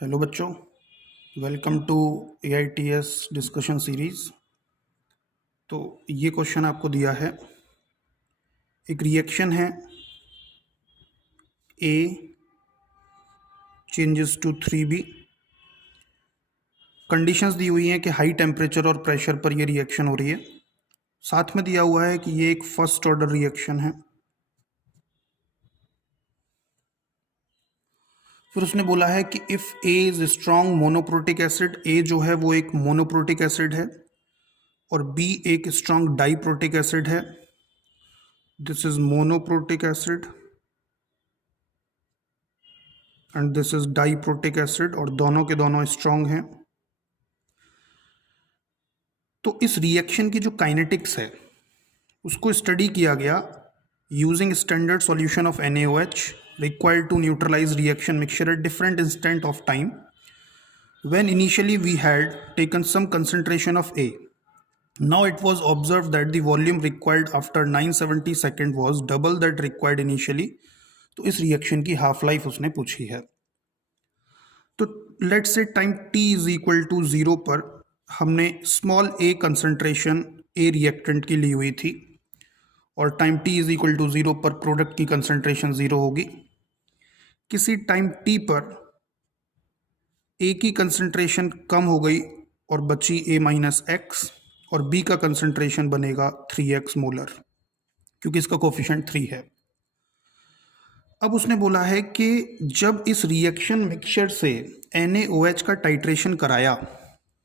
Hello बच्चों, welcome to AITS discussion series. तो ये क्वेश्चन आपको दिया है, एक रिएक्शन है A changes to 3B। Conditions दी हुई हैं कि हाई टेम्परेचर और प्रेशर पर ये रिएक्शन हो रही है। साथ में दिया हुआ है कि ये एक फर्स्ट ऑर्डर रिएक्शन है। फिर उसने बोला है कि if A is strong monoprotic acid, A जो है वो एक मोनोप्रोटिक एसिड है और B एक स्ट्रॉन्ग डाइप्रोटिक एसिड है। This is monoprotic acid and this is diprotic acid और दोनों के दोनों स्ट्रॉन्ग हैं। तो इस रिएक्शन की जो काइनेटिक्स है उसको स्टडी किया गया using standard solution of NaOH required to neutralize reaction mixture at different instant of time when initially we had taken some concentration of A. Now it was observed that the volume required after 970 second was double that required initially. तो इस reaction की half life उसने पूछी है। तो let's से time t is equal to 0 पर हमने small a concentration A reactant की ली हुई थी और time t is equal to 0 पर प्रोडक्ट की कंसंट्रेशन 0 होगी। किसी टाइम t पर A की कंसंट्रेशन कम हो गई और बची A माइनस एक्स और B का कंसंट्रेशन बनेगा 3x मोलर, क्योंकि इसका कोफिशिएंट 3 है। अब उसने बोला है कि जब इस रिएक्शन मिक्सचर से NaOH का टाइट्रेशन कराया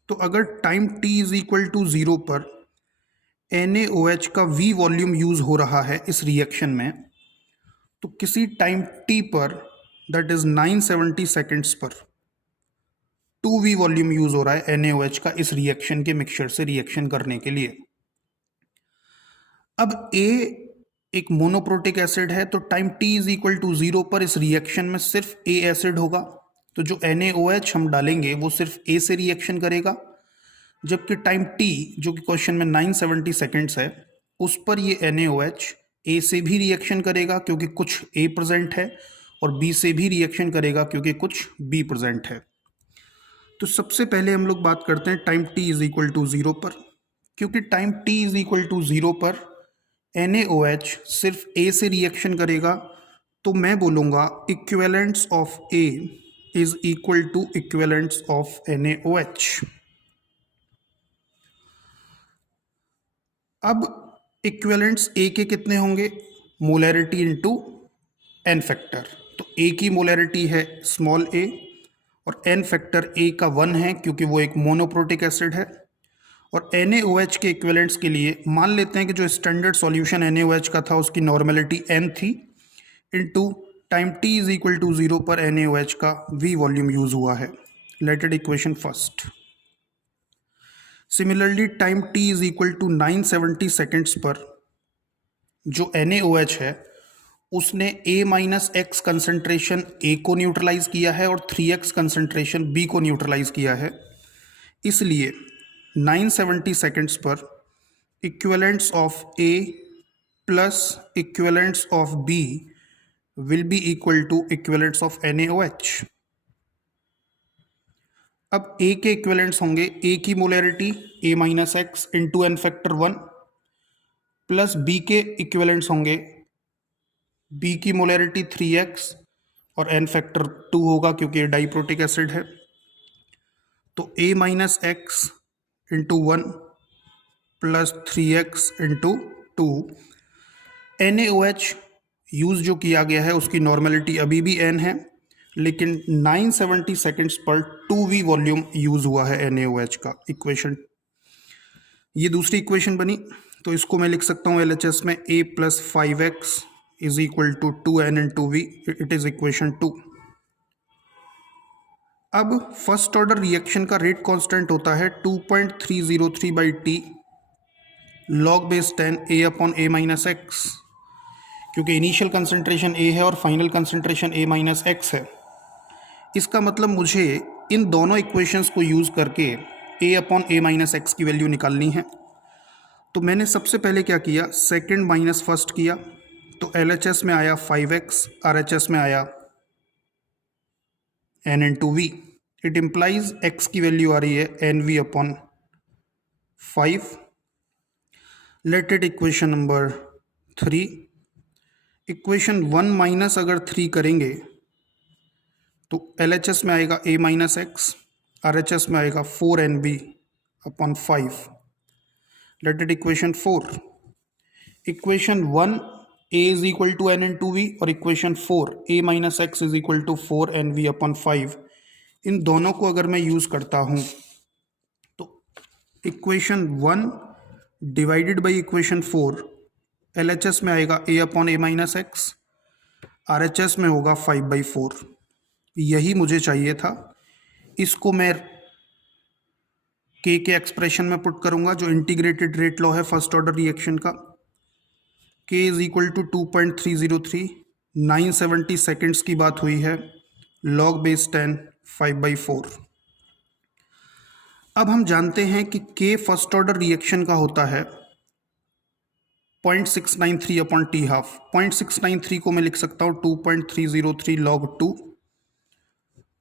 तो अगर time t is equal to 0 पर NaOH का V वॉल्यूम यूज हो रहा है इस रिएक्शन में, तो किसी टाइम t पर दैट इज 970 सेकेंड्स पर 2V वॉल्यूम यूज हो रहा है NaOH का इस रिएक्शन के मिक्सचर से रिएक्शन करने के लिए। अब A एक मोनोप्रोटिक एसिड है तो time t is equal to 0 पर इस रिएक्शन में सिर्फ A एसिड होगा, तो जो NaOH हम डालेंगे वो सिर्फ A से रिएक्शन करेगा, जबकि टाइम t जो कि क्वेश्चन में 970 सेकेंड्स है उस पर ये NaOH A से भी रिएक्शन करेगा क्योंकि कुछ A प्रेजेंट है और B से भी रिएक्शन करेगा क्योंकि कुछ B प्रेजेंट है। तो सबसे पहले हम लोग बात करते हैं time t is equal to 0 पर, क्योंकि time t is equal to 0 पर NaOH सिर्फ A से रिएक्शन करेगा, तो मैं बोलूँगा equivalents of A is equal to equivalents of NaOH। अब इक्विवेलेंट्स A के कितने होंगे? Molarity into n factor. तो A की मोलैरिटी है स्मॉल a और n फैक्टर A का 1 है क्योंकि वो एक मोनोप्रोटिक एसिड है। और NaOH के इक्विवेलेंट्स के लिए मान लेते हैं कि जो स्टैंडर्ड सॉल्यूशन NaOH का था उसकी नॉर्मेलिटी n थी into time t is equal to 0 पर NaOH का V वॉल्यूम यूज हुआ है। Let it equation first. Similarly time t is equal to 970 seconds पर जो NaOH है उसने A minus x concentration A को न्यूट्रलाइज किया है और 3x कंसंट्रेशन B को न्यूट्रलाइज किया है। इसलिए 970 सेकेंड्स पर equivalents of A plus equivalents of B will be equal to equivalents of NaOH। अब A के इक्विवेलेंट्स होंगे A की molarity A minus x into n factor 1 plus B के इक्विवेलेंट्स होंगे B की मोलैरिटी 3x और n factor 2 होगा क्योंकि ये डाइप्रोटिक एसिड है। तो A minus x into 1 plus 3x into 2। NaOH use जो किया गया है उसकी नॉर्मेलिटी अभी भी n है, लेकिन 970 सेकेंड्स पर 2V वॉल्यूम यूज हुआ है NaOH का। इक्वेशन ये दूसरी इक्वेशन बनी, तो इसको मैं लिख सकता हूँ LHS में A plus 5x is equal to 2n into V। It is equation 2। अब फर्स्ट ऑर्डर रिएक्शन का रेट कांस्टेंट होता है 2.303 by T log base 10 A upon A minus x, क्योंकि इनिशियल कंसंट्रेशन A है और final concentration A minus x है। इसका मतलब मुझे इन दोनों इक्वेशंस को यूज़ करके A upon A minus x की वैल्यू निकालनी है। तो मैंने सबसे पहले क्या किया, सेकेंड माइनस फर्स्ट किया, तो LHS में आया 5x, RHS में आया n into V। It implies x की वैल्यू आ रही है NV/5. Late it equation number 3. Equation 1 minus अगर 3 करेंगे तो LHS में आएगा a-x, RHS में आएगा 4NB/5. Let it equation 4. Equation 1 a is equal to n/2v और equation 4 a-x is equal to 4NV/5. इन दोनों को अगर मैं यूज करता हूं तो equation 1 divided by equation 4 LHS में आएगा a/a-x, RHS में होगा 5/4. यही मुझे चाहिए था. इसको मैं के एक्सप्रेशन में पुट करूंगा जो इंटीग्रेटेड रेट लॉ है फर्स्ट ऑर्डर रिएक्शन का. k is equal to 2.303, 970 seconds की बात हुई है, log बेस 10 5/4. अब हम जानते हैं कि k फर्स्ट ऑर्डर रिएक्शन का होता है 0.693/t हाफ. 0.693 को मैं लिख सकता हूँ 2.303 log 2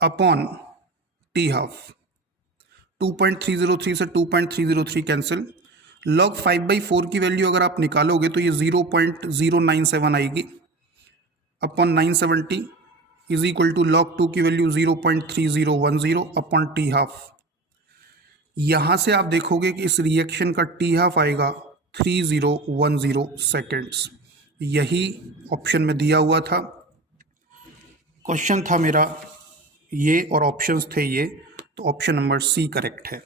अपॉन टी हाफ. 2.303 से 2.303 कैंसिल. log 5/4 की वैल्यू अगर आप निकालोगे तो ये 0.097 आएगी upon 970 is equal to log 2 की वैल्यू 0.3010 अपॉन टी हाफ. यहाँ से आप देखोगे कि इस रिएक्शन का टी हाफ आएगा 3010 सेकेंड्स. यही ऑप्शन में दिया हुआ था. क्वेश्चन था मेरा ये और ऑप्शंस थे ये, तो ऑप्शन नंबर सी करेक्ट है.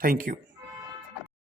Thank you.